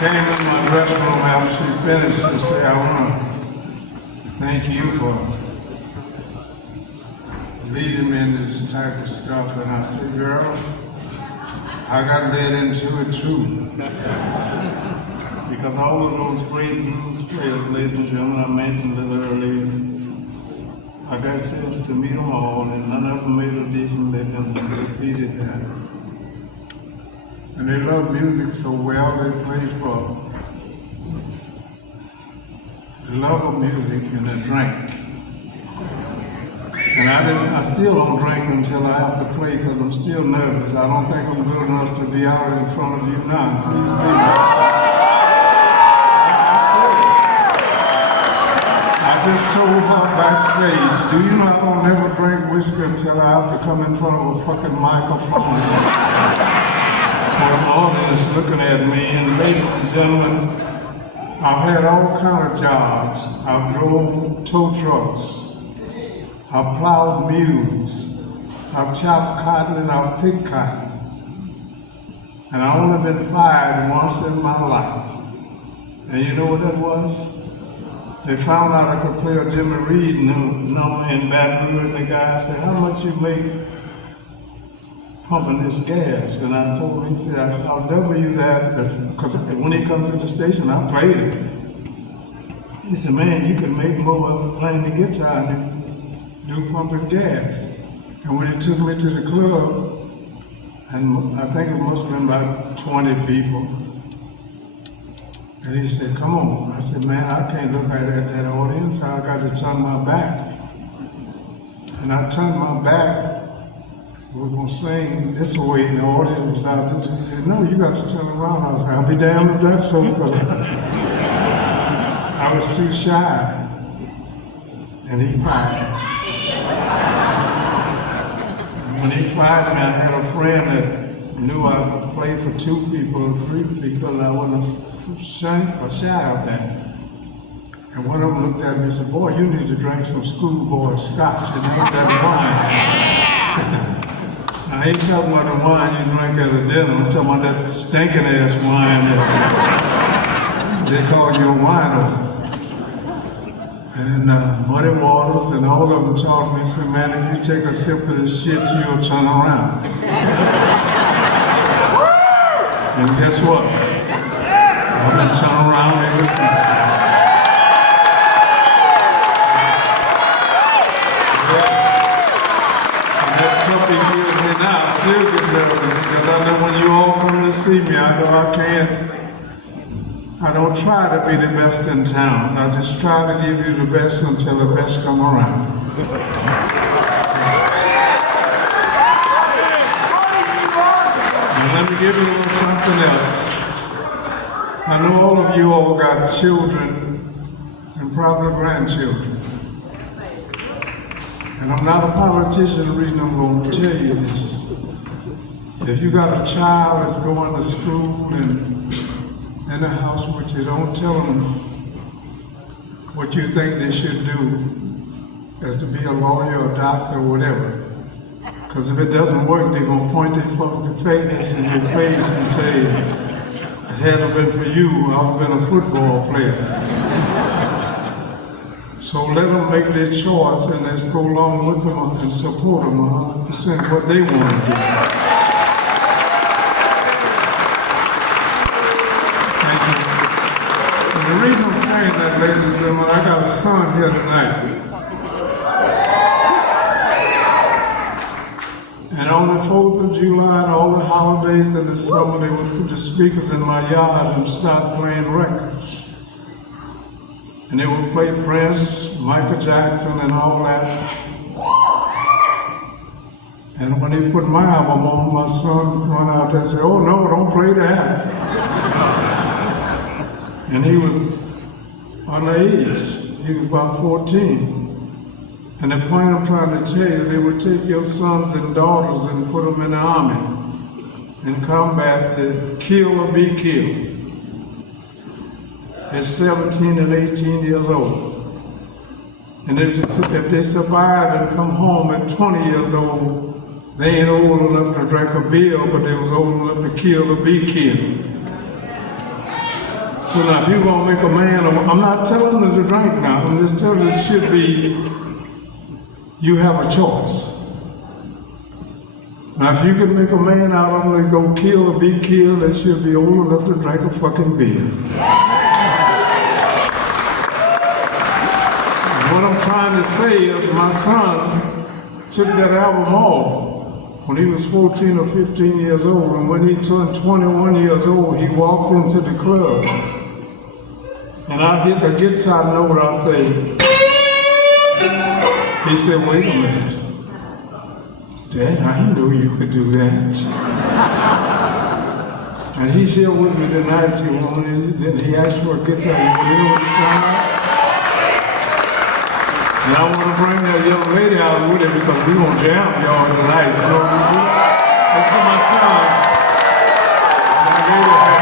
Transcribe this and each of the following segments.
came in my dressing room after she finished and said, I want to thank you for leading me into this type of stuff. And I said, girl, I got led into it too. Because all of those great blues players, ladies and gentlemen, I mentioned a little earlier, I got a chance to meet them all, and none of them made a decent living. They repeated that. And they love music so well, they played for the love of music and the drink. And I still don't drink until I have to play because I'm still nervous. I don't think I'm good enough to be out in front of you now. Please be. I just told her backstage, do you know I don't never drink whiskey until I have to come in front of a fucking microphone? The audience looking at me, and ladies and gentlemen, I've had all kind of jobs. I've drove tow trucks. I've plowed mules. I've chopped cotton and I've picked cotton. And I've only been fired once in my life. And you know what that was? They found out I could play a Jimmy Reed number in Baton Rouge, and the guy said, how much you make pumping this gas? And I told him, he said, I'll double you that, because when he comes to the station, I played it. He said, man, you can make more playing the guitar than do pumping gas. And when he took me to the club, and I think it must have been about 20 people, and he said, come on. I said, man, I can't look at that audience. I got to turn my back. And I turned my back. We were going to sing this way, and the audience was out this way. He said, no, you got to turn around. I was like, I'll be damned if that's so. I was too shy. And he fired me. When he fired me, I had a friend that knew I could play for 2 people or 3 people, and I wasn't shy of that. And one of them looked at me and said, boy, you need to drink some schoolboy scotch. And ain't that wine. I ain't talking about the wine you drink at a dinner. I'm talking about that stinking ass wine that they call your wino. And Muddy Waters and all of them taught me, said, man, if you take a sip of this shit, you'll turn around. And guess what? I've been turning around ever since. That couple of years here now, I still get better because I know when you all come to see me, I know I don't try to be the best in town. I just try to give you the best until the best come around. And let me give you a little something else. I know all of you all got children and probably grandchildren. And I'm not a politician, the reason I'm going to tell you this. If you got a child that's going to school and in the house with you, don't tell them what you think they should do as to be a lawyer or doctor or whatever. Because if it doesn't work, they're going to point their fucking face in your face and say, had it been for you, I would have been a football player. So let them make their choice and let's go along with them and support them 100% what they want to do. Thank you. And the reason I'm saying that, ladies and gentlemen, I got a son here tonight. And on the 4th of July and all the holidays in the summer, they would put the speakers in my yard and start playing records. And they would play Prince, Michael Jackson, and all that. And when they put my album on, my son run out there and said, oh no, don't play that. And he was underage. He was about 14. And the point I'm trying to tell you, they would take your sons and daughters and put them in the army in combat to kill or be killed. At 17 and 18 years old. And if they survive and come home at 20 years old, they ain't old enough to drink a beer, but they was old enough to kill or be killed. So now if you're gonna make a man, I'm not telling them to drink now, I'm just telling them it should be, you have a choice. Now if you can make a man out of them to go kill or be killed, they should be old enough to drink a fucking beer. What I'm trying to say is my son took that album off when he was 14 or 15 years old, and when he turned 21 years old, he walked into the club. And I hit the guitar note, I say, he said, wait a minute. Dad, I didn't know you could do that. And he shared with me tonight, then he asked for a guitar, you know what he sounded like? And I want to bring that young lady out with it because we're going to jam y'all tonight. You know what we do? Let's get my son. My lady.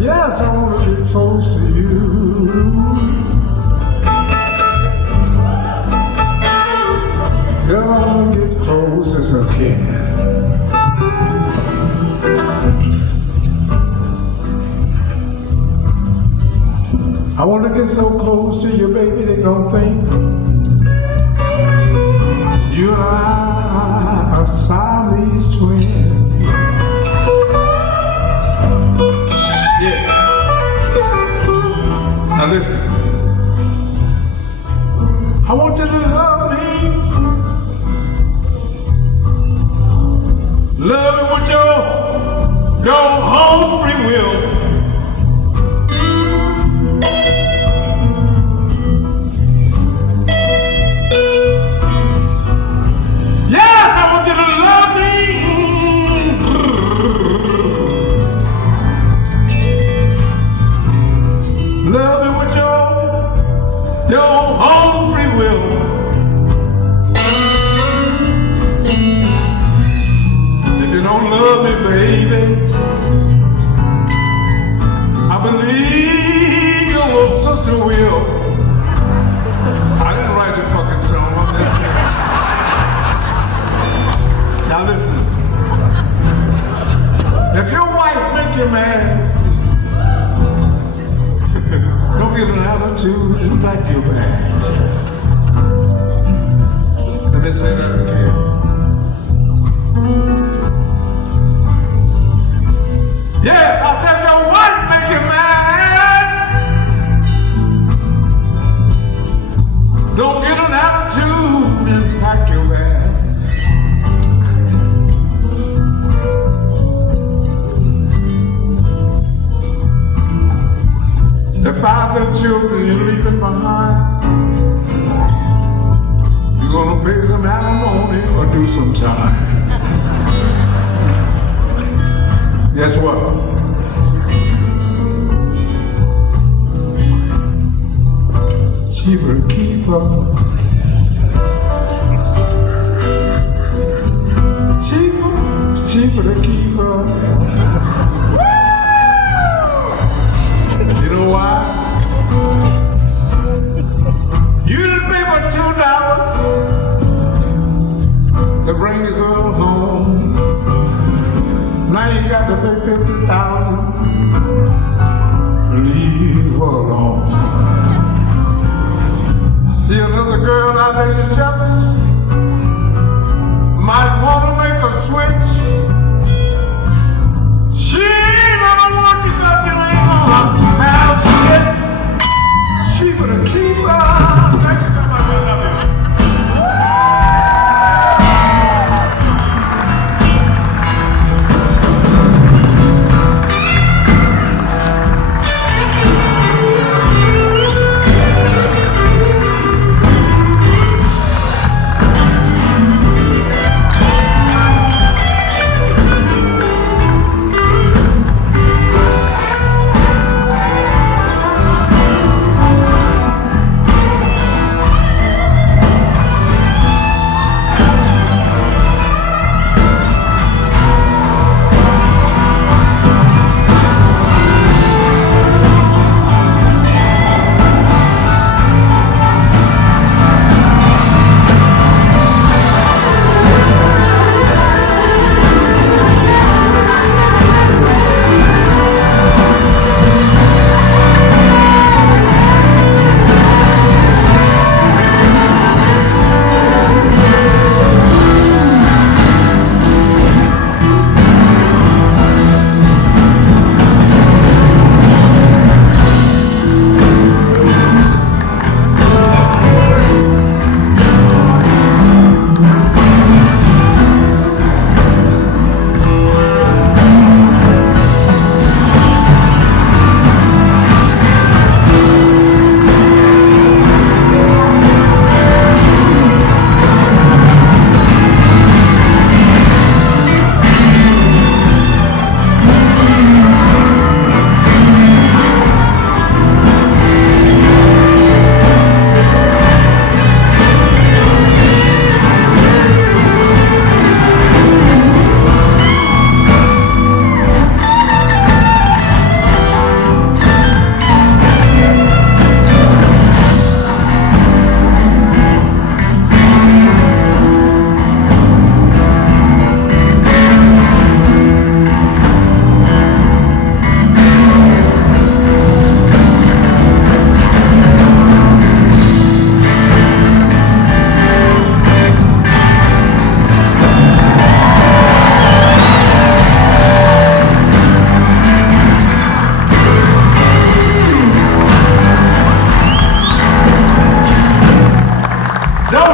Yes, I want to get close to you. Girl, I want to get close as I can. I want to get so close to you, baby, they gon' think you and I are Siamese twins. Yeah. Now listen. I want you to love me. Love me with your your own free will. Yes, I want you to love me. Love me with your own free will. If you don't love me, baby, I believe your little sister will. I didn't write the fucking song, I'm just saying. Now listen. If your wife make you mad, don't get an attitude and pack your bags. Let me say that again. Yeah, I said your wife make you mad. Don't get an attitude and pack your bags. The 5 little children you're leaving behind, you're gonna pay some alimony or do some time. Guess what? Cheaper to keep up. Cheaper to keep up. You know why? You didn't pay for $2 to bring the girl home. Now you got to pay $50,000 to leave her alone. See another girl out there you just might want to make a switch. She ain't gonna want you 'cause you ain't gonna have shit. She gonna keep on. Thank you very much, I love you.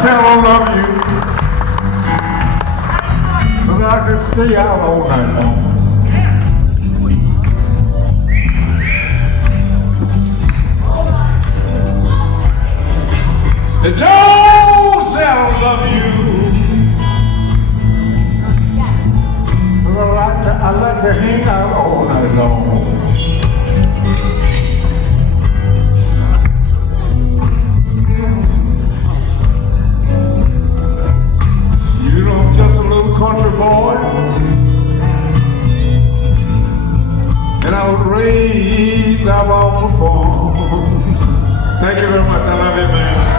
say I don't love you, 'cause I just stay out all night long. And don't say I don't love you. 'Cause I like to hang out all night long. You know, I'm just a little country boy. And I was raised out on the farm. Thank you very much. I love you, man.